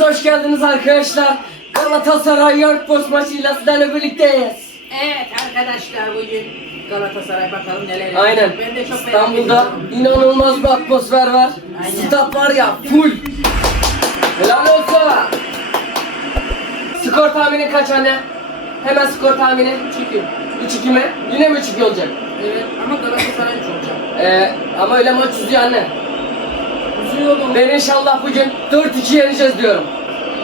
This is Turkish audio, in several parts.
Hepiniz hoş geldiniz arkadaşlar. Galatasaray Yorkboş maçıyla sizlerle birlikteyiz. Evet arkadaşlar bugün Galatasaray bakalım neler yapacak. Aynen. Ben de çok merak İstanbul'da ediyorum. inanılmaz bir atmosfer var. Aynen. Stat var ya full. Helal olsun. Skor tahmini kaç anne? Hemen skor tahmini. 3-2. 3-2 mi? Yine mi 3-2 olacak? Evet ama Galatasaray üç olacak. Ee, ama öyle maç uzuyor anne. Ben inşallah bugün 4-2 yeneceğiz diyorum.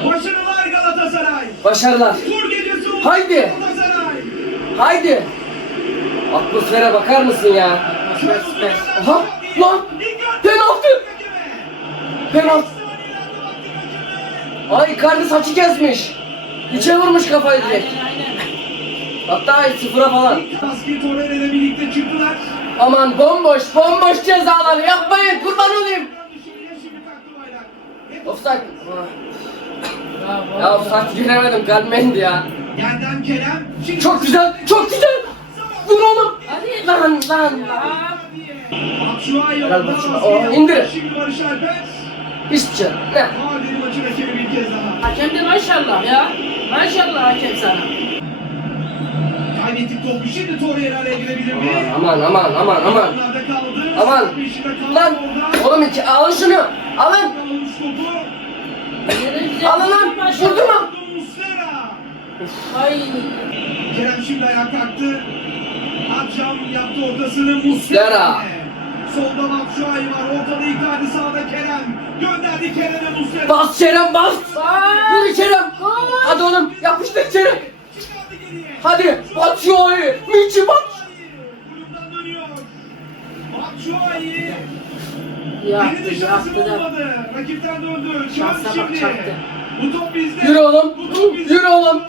Başarılar Galatasaray. Başarılar. Haydi. Galatasaray. Haydi. Atmosfere bakar mısın ya? Aha lan penaltı. Penaltı. Ay Icardi saçı kesmiş. İçe vurmuş kafayı direkt. Hatta sıfıra falan. Birlikte çıktılar. Aman bomboş bomboş cezalar yapmayın kurban olayım. Offside. Bravo. Ya offside giremedim kalmendi ya. Yerden Kerem. Şimdi Çok güzel çok güzel. Vur oğlum. Hadi. Lan lan. Batshuayi Helal Batshuayi. Oh, indir. Şimdi Barış Alper. Hiçbir şey. Ne? Mardin'in maçı rakibi bir kez daha. Hakem de maşallah ya. Maşallah hakem sana. Kaybettik topu. Şimdi Torreira araya girebilir mi? Aman aman aman aman. Onlarda kaldı. Aman. Lan oğlum iki alın şunu. Alın. Alın lan. Vurdurma. Ay. Kerem şimdi ayağa kalktı. Akşam yaptı ortasını Muslera. Solda Batshuayi var. Ortada Icardi sağda Kerem. Gönderdi Kerem'e Muslera. Bas Kerem bas. Bas. Vur Kerem. Hadi oğlum yapıştır geriye. Hadi. Batshuayi. Michi bak. Dönüyor. Batshuayi. Yaktı Denedi şansı olmadı. Rakipten döndü. Şansa Çarşı bak, şimdi. çaktı. Bu top bizde. Yürü oğlum. Bu top bizde. Yürü oğlum.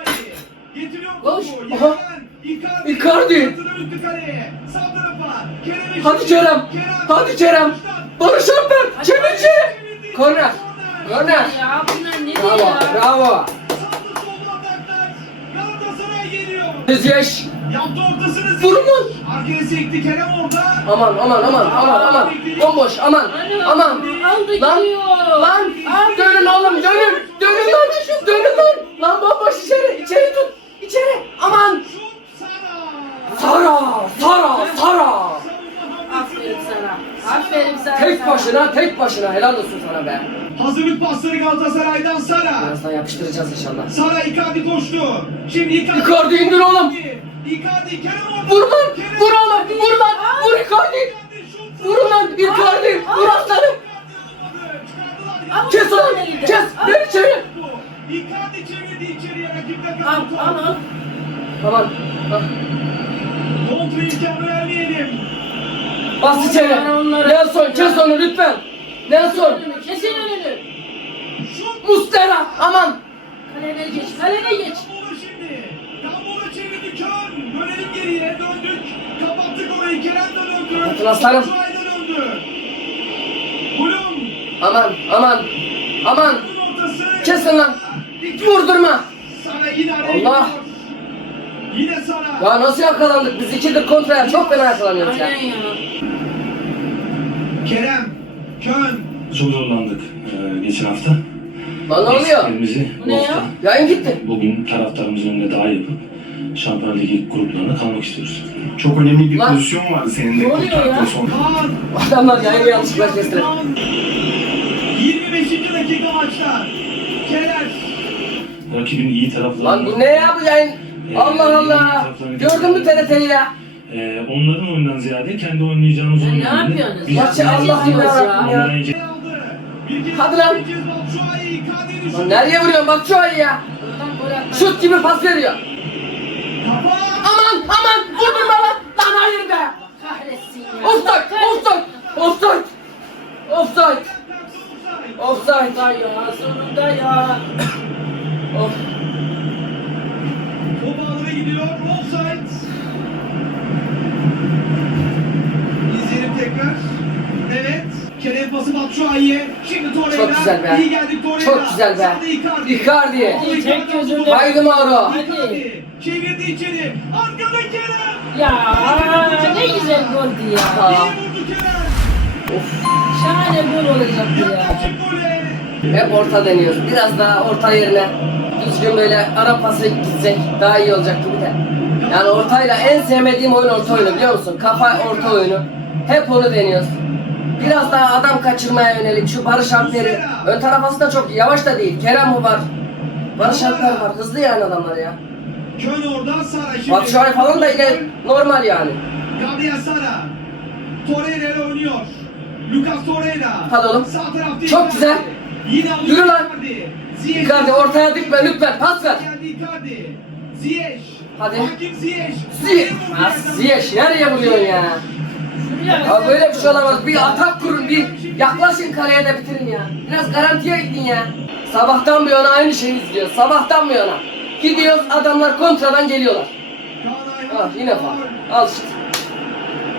Getiriyor Koş. topu. Aha. Yerden Icardi. Icardi. Sırtını üstü kaleye. Sağ tarafa. Kerem'e Hadi şimdi. Kerem. Hadi Kerem. Barış Alper. Çevir içeri. Korner. Korner. Ya bunlar ne Bravo. ya? Bravo. Sağlı sollu ataklar. Galatasaray geliyor. Ziyech. Yaptı ortasını. Lan. Arkaya sekti Kerem orada. Aman aman aman aman aman. Bomboş aman. Aman. Aldı Lan. gidiyor. Lan. Dönün oğlum dönün. Dönün lan. Dönün lan. Lan bomboş içeri. İçeri tut. İçeri. Aman. Sara. Sara. Sara. Aferin sana. Aferin sana. Tek başına tek başına helal olsun sana be. Hazırlık pasları Galatasaray'dan Sara. Birazdan yapıştıracağız inşallah. Sara Icardi koştu. Şimdi Icardi. Icardi indir oğlum. Vur lan. Vur oğlum. Vur lan. Vur Icardi. Vur lan Icardi. Vur aslanım. Kes lan. Kes. Ver içeri. Icardi çevirdi içeriye rakipte Al kaldı. al al. Aman. Ah. Kontra imkanı vermeyelim. Bas içeri. Nelson kes onu lütfen. Nelson. Kesin önünü. Mustera. Aman. Kalene geç. Kalene geç. Aslanım. Aman aman. Aman. Kesin lan. Vurdurma. Sana yine araya Allah. Yine sana. Ya nasıl yakalandık? Biz ikidir kontraya çok fena yakalanıyoruz ya. Aynen ya. Kerem. Kön. Çok zorlandık e, geçen hafta. Lan ne oluyor? Eksiklerimizi Bu bu ne ya? Yayın gitti. bugün taraftarımızın önünde daha yapıp Şampiyonlar Ligi gruplarına kalmak istiyoruz. Çok önemli bir Lan. pozisyon vardı senin de Ne oluyor kurtardığın ya? son. Adamlar yayını yanlışlıkla kestiler. 25. dakika maçta. Keler. Rakibin iyi taraflarını... Lan bu ne ya bu yayın? Allah Allah. Gördün mü TRT'yi ya? E, onların oyundan ziyade kendi oynayacağımız Ya oyun ne yapıyorsunuz? biz- Maçı Allah'ım ya. Hadi lan. Lan nereye vuruyorsun? Bak şu ya. Şut gibi pas veriyor. Aman vurdurma lan. Lan hayır be. Kahretsin ya. Offside, offside, offside. Offside, offside. Ya. Sonunda ya. Of. Top ağlara gidiyor. Offside. İzleyelim tekrar. Evet. Kerem pası Batshuayi'ye. Şimdi Torreira. Çok güzel be. İyi geldik Torreira. Çok güzel be. Icardi. Icardi. Tek topu. Haydi Mauro. Hadi. Icardi. Çevirdi içeri. Arkada Kerem. Ya ne güzel goldü ya. İyi vurdu Kerem. Şahane gol olacaktı ya. Hep orta deniyoruz. Biraz daha orta yerine düzgün böyle ara pası gitsek daha iyi olacak gibi de. Yani ortayla en sevmediğim oyun orta oyunu biliyor musun? Kafa orta oyunu. Hep onu deniyoruz. Biraz daha adam kaçırmaya yönelik şu Barış Alper'i. Ön taraf aslında çok. Yavaş da değil. Kerem var. Barış Alper var. Hızlı yani adamlar ya. Kön orada Sara Şahin falan da yine normal yani. Gabriel Sara. Torreira ile oynuyor. Lucas Torreira. Hadi oğlum. Sağ tarafta Çok güzel. Yine Yürü lan. Icardi. Ortaya dikme lütfen pas ver. Ziyech. Hadi. Hakim Ziyech. Ziyech. Ziyech nereye vuruyorsun ya? Ya böyle bir şey olamaz. Bir atak kurun, bir yaklaşın kaleye de bitirin ya. Biraz garantiye gidin ya. Sabahtan bu yana aynı şeyi izliyoruz. Sabahtan bu yana. Gidiyoruz adamlar kontradan geliyorlar. Ah yine faul. Al işte.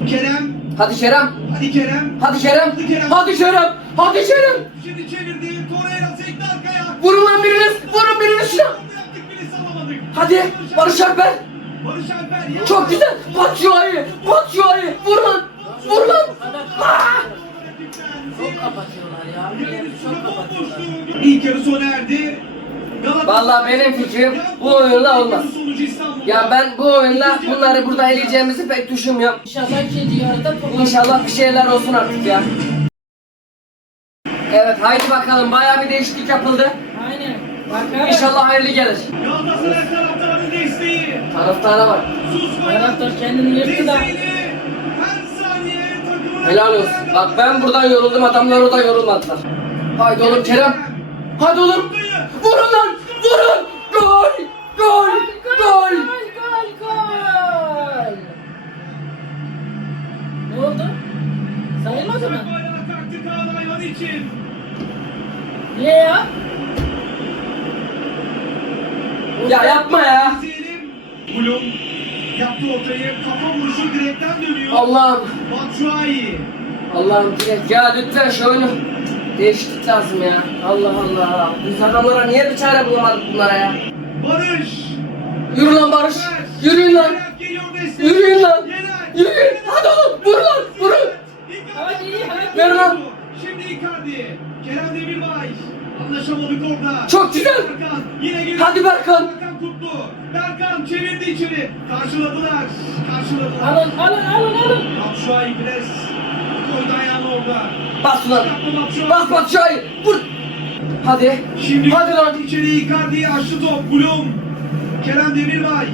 Kerem. Hadi Kerem. Hadi Kerem. Hadi Kerem. Hadi Kerem. Hadi Kerem. Şimdi çevirdi. Torreira sekti arkaya. Vurun lan biriniz. Vurun biriniz şuna. Hadi Barış Alper. Barış Alper. Çok güzel. Batshuayi. Batshuayi. Vur lan. Vur lan. Çok kapatıyorlar ya. Millet çok kapatıyorlar. İlk yarı sona erdi. Vallahi benim fikrim bu oyunla olmaz. Ya ben bu oyunla bunları burada eleyeceğimizi pek düşünmüyorum. İnşallah ikinci yarıda. İnşallah bir şeyler olsun artık ya. Evet haydi bakalım bayağı bir değişiklik yapıldı. Aynen. İnşallah hayırlı gelir. Galatasaray taraftarının desteği. Taraftara bak. Taraftar kendini yırttı da. Helal olsun. Bak ben buradan yoruldum adamlar orada yorulmadılar. Haydi oğlum Kerem. Hadi oğlum. Vurun lan. Vurun. Gol. Gol. Gol. Gol gol. Ne oldu? Sayılmadı mı? Niye ya? Ya yapma ya. İzleyelim. Yaptı ortayı. Kafa vuruşu direkten dönüyor. Allah'ım. Batshuayi. Allah'ım direkt ya lütfen oyunu değişiklik lazım ya. Allah Allah. Biz adamlara niye bir çare bulamadık bunlara ya? Barış. Yürü lan Barış. Yürüyün lan. Yürüyün lan. Yürüyün. Hadi oğlum. Vur lan. Vurun. Ver lan. Şimdi Icardi. Kerem Demirbay. Anlaşamadık orada. Çok güzel. İçeri. Karşıladılar. Karşıladılar. Alın alın alın alın. Batshuayi pres. Koydu ayağını orada. Bas ulan. Batshuayi. Bas şahı. Vur. Hadi. Şimdi Hadi lan. içeri Icardi'ye açtı top. Blum. Kerem Demirbay.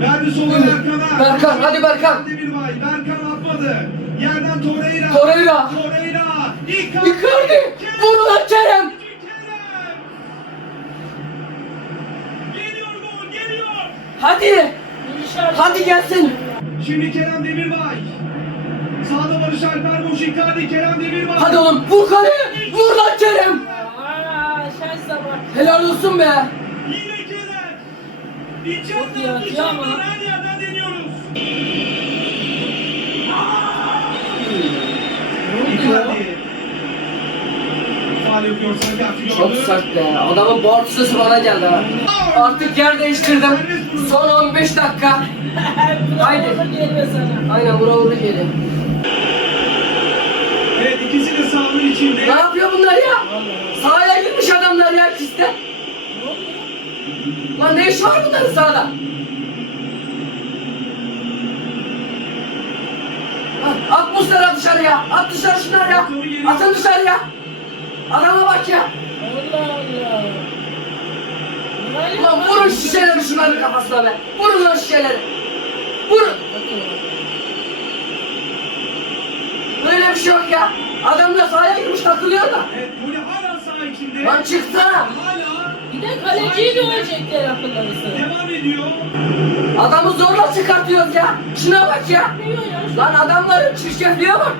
Verdi sola. Berkan'a. Berkan, hadi Berkan. Demirbay. Berkan atmadı. Yerden Torreira. Torreira. Torreira. Icardi. Icardi. Vur ulan Kerem. Kerem. Geliyor gol geliyor. Hadi. Hadi gelsin. Şimdi Kerem Demirbay. Sağda Barış Alper boş Icardi. Kerem Demirbay. Hadi oğlum. Vur kaleye. Vur lan Kerem. Aa şansa bak. Helal olsun be. Yine Kerem. Çok iyi İçeriden atıyor dışarıdan ama. her yerden deniyoruz. Icardi. Faal yapıyor sarı kart gördü. Çok sert be. Adamın borçlusu bana geldi ha. Artık yer değiştirdim. Son 15 dakika. Haydi. Aynen bura vurdu geri. Evet ikisi de sahanın içinde. Ne yapıyor bunlar ya? Sahaya girmiş adamlar ya de. Lan ne iş var bunların sahada? Ha, At Muslera dışarıya. At dışarı şunları ya. Atın dışarıya. Adama bak ya. Allah Allah. Ulan vurun şişeleri şunların kafasına be. Vurun lan şişeleri. Vurun. Böyle bir şey yok ya. Adamlar sahaya girmiş takılıyor da. Evet golü hala saha içinde. Lan çıksana. Hala Bir de kaleciyi dövecekler akıllarısı. devam ediyor. Adamı zorla çıkartıyoruz ya. Şuna bak ya. Lan adamların çirkefliğe bak.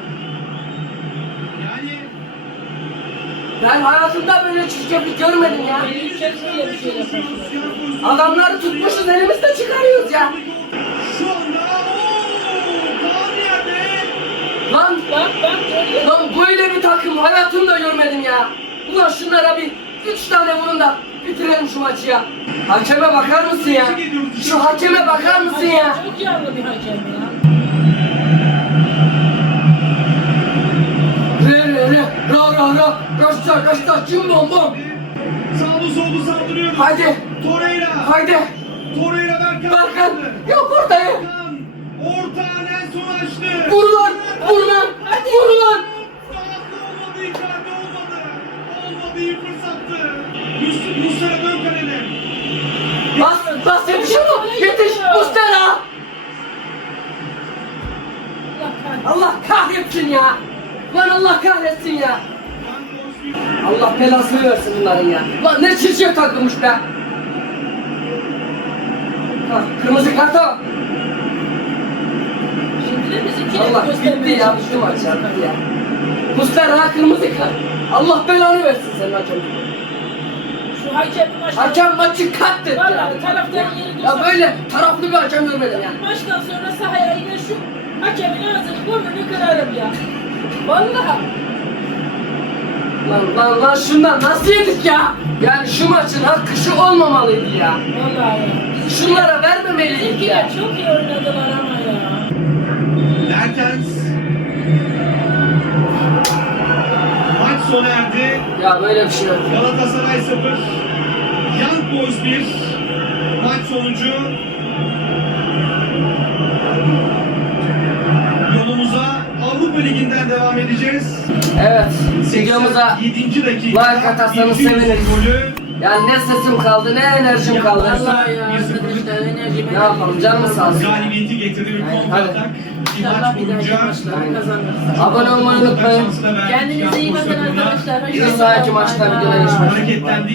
Yani Ben hayatımda böyle çirkeflik görmedim ya. Adamları tutmuşuz elimizde çıkarıyoruz ya. Lan Bak bak lan böyle bir takım hayatımda görmedim ya. Ulan şunlara bir üç tane vurun da bitirelim şu maçı ya. Hakeme bakar mısın ya? Şu hakeme bakar mısın ya? Çok yanlı bir hakem ya. Ra. Koşta koşta. Cim bom bom. Sağlı sollu saldırıyor. Hadi. Torreira. Haydi. Torreira Berkan. Berkan. Ortayı. Berkan. Orta Nelson açtı. Vur lan. Vur lan. Vur lan. Olmadı Icardi olmadı. Olmadı iyi fırsattı. Muslera dön kalene. Bas. Bas yetiş onu. Yetiş. Mustera. Allah kahretsin ya. Lan Allah kahretsin ya. Allah belasını versin bunların ya. Lan ne çirçe takılmış be. Ha, kırmızı karta. Şimdi de bizimkileri Allah bitti ya bitti maç ya bitti ya. Mustera kırmızı kart. Allah belanı versin senin hakem. Şu hakem maçtan, Hakem maçı kattı. Vallahi taraftarın yeri Ya böyle taraflı bir hakem görmedim yani. maçtan sonra sahaya iner şu hakemin ağzını burnunu kırarım ya. Vallahi. Lan lan lan şundan nasıl yedik ya? Yani şu maçın hakkı şu olmamalıydı ya. Vallahi. Şunlara vermemeliydik ya. Bizimkiler çok iyi oynadılar ama ya. Mertens. Maç sona erdi. Ya böyle bir şey yok. Galatasaray 0. Young Boys 1. Maç sonucu. Devam edeceğiz. Evet, videomuza 7. dakika. like atarsanız seviniriz. golü yani ne sesim kaldı ne enerjim kaldı. Vallahi ya enerjime Ne yapalım canımız sağ olsun. Galibiyeti getirdi bir Aynen, kontra hadi. atak. Bir İnşallah maç bir dahaki maçları kazanırız. Abone olmayı unutmayın. Kendinize iyi bakın arkadaşlar. Bir sonraki maçta videoda görüşmek üzere.